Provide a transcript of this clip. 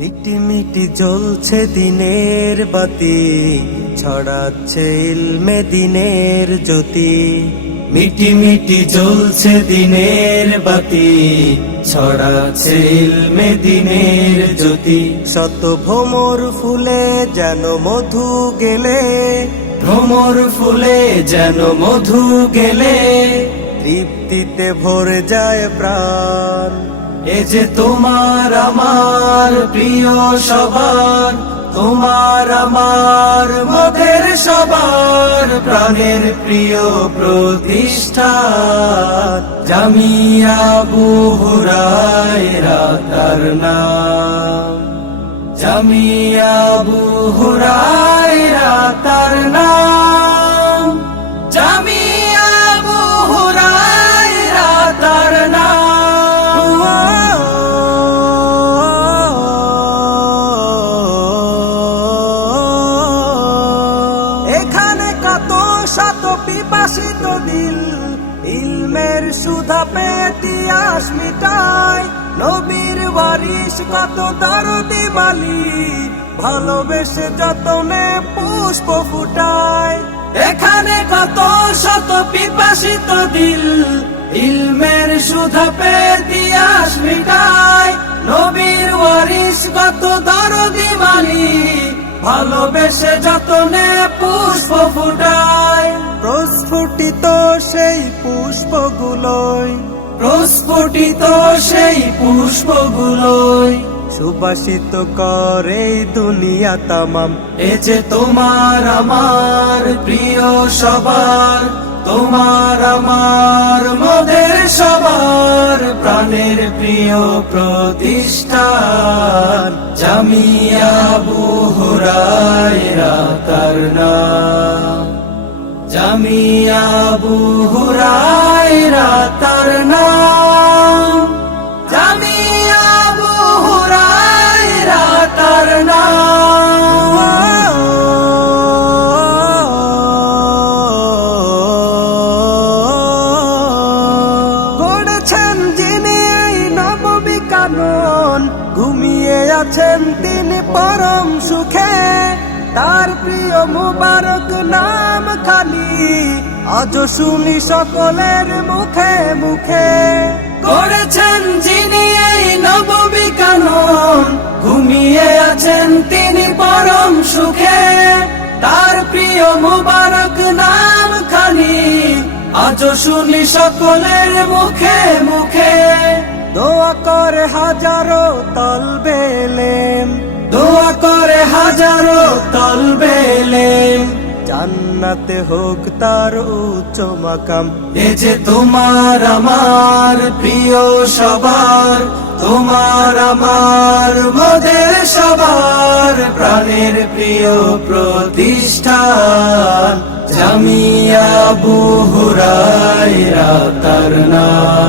মিটি মিটি জ্বলছে দিনের বাতি, ছড়াচ্ছে ইলমে দিনের জ্যোতি। মিটি মিটি জ্বলছে দিনের বাতি, ছড়াচ্ছে ইলমে দিনের জ্যোতি। শত ভ্রমর ফুলে যেন মধু গেলে, ভ্রমর ফুলে যেন মধু গেলে, তৃপ্তিতে ভরে যায় প্রাণ। এ যে তোমার আমার প্রিয় সবার, তোমার আমার মোদের সবার প্রাণের প্রিয় প্রতিষ্ঠান জামিয়া আবু হুরায়রা তার নাম, জামিয়া আবু হুরায়রা তার নাম, জামিয়া আবু হুরায়রা তার নাম। শত পিপাসিত দিল ইলমের সুধা পেয়ে আশ মিটায়, নবীর ওয়ারিস কত দরদি মালি, ভালোবেসে যতনে পুষ্প ফুটায়। এখানে কত শত পিপাসিত দিল ইলমের সুধা পেয়ে আশ মিটায়, নবীর ওয়ারিস কত দরদি মালি, ভালোবেসে যতনে পুষ্প ফুটায়। প্রস্ফুটিত সেই পুষ্পগুলোই, প্রস্ফুটিত সেই পুষ্পগুলোই সুবাসিত করে দুনিয়া তামাম। এ যে তোমার আমার প্রিয় সবার, তোমার আমার মোদের সবার প্রাণের প্রিয় প্রতিষ্ঠান জামিয়া আবু হুরায়রা তার নাম, জামিয়া আবু হুরায়রা তার নাম, জামিয়া আবু হুরায়রা তার নাম। গড়েছেন যিনি এই নববী কানন, ঘুমিয়ে আছেন তিনি পরম সুখে, তার প্রিয় মুবারক নাম খানি আজ শুনি সকলের মুখে মুখে। করেছেন যিনি এই নববী কানন, ঘুমিয়ে আছেন তিনি পরম সুখে, তার প্রিয় মুবারক নাম খানি আজ শুনি সকলের মুখে মুখে। দোয়া করে হাজারো তলবে এলেম, দোয়া করে হাজারো তলবে এলেম, জান্নাতে হোক তার উচ্চ মাকাম। এ যে তোমার আমার প্রিয় সবার, তোমার আমার মোদের সবার প্রাণের প্রিয় প্রতিষ্ঠান জামিয়া আবু হুরায়রা তার নাম।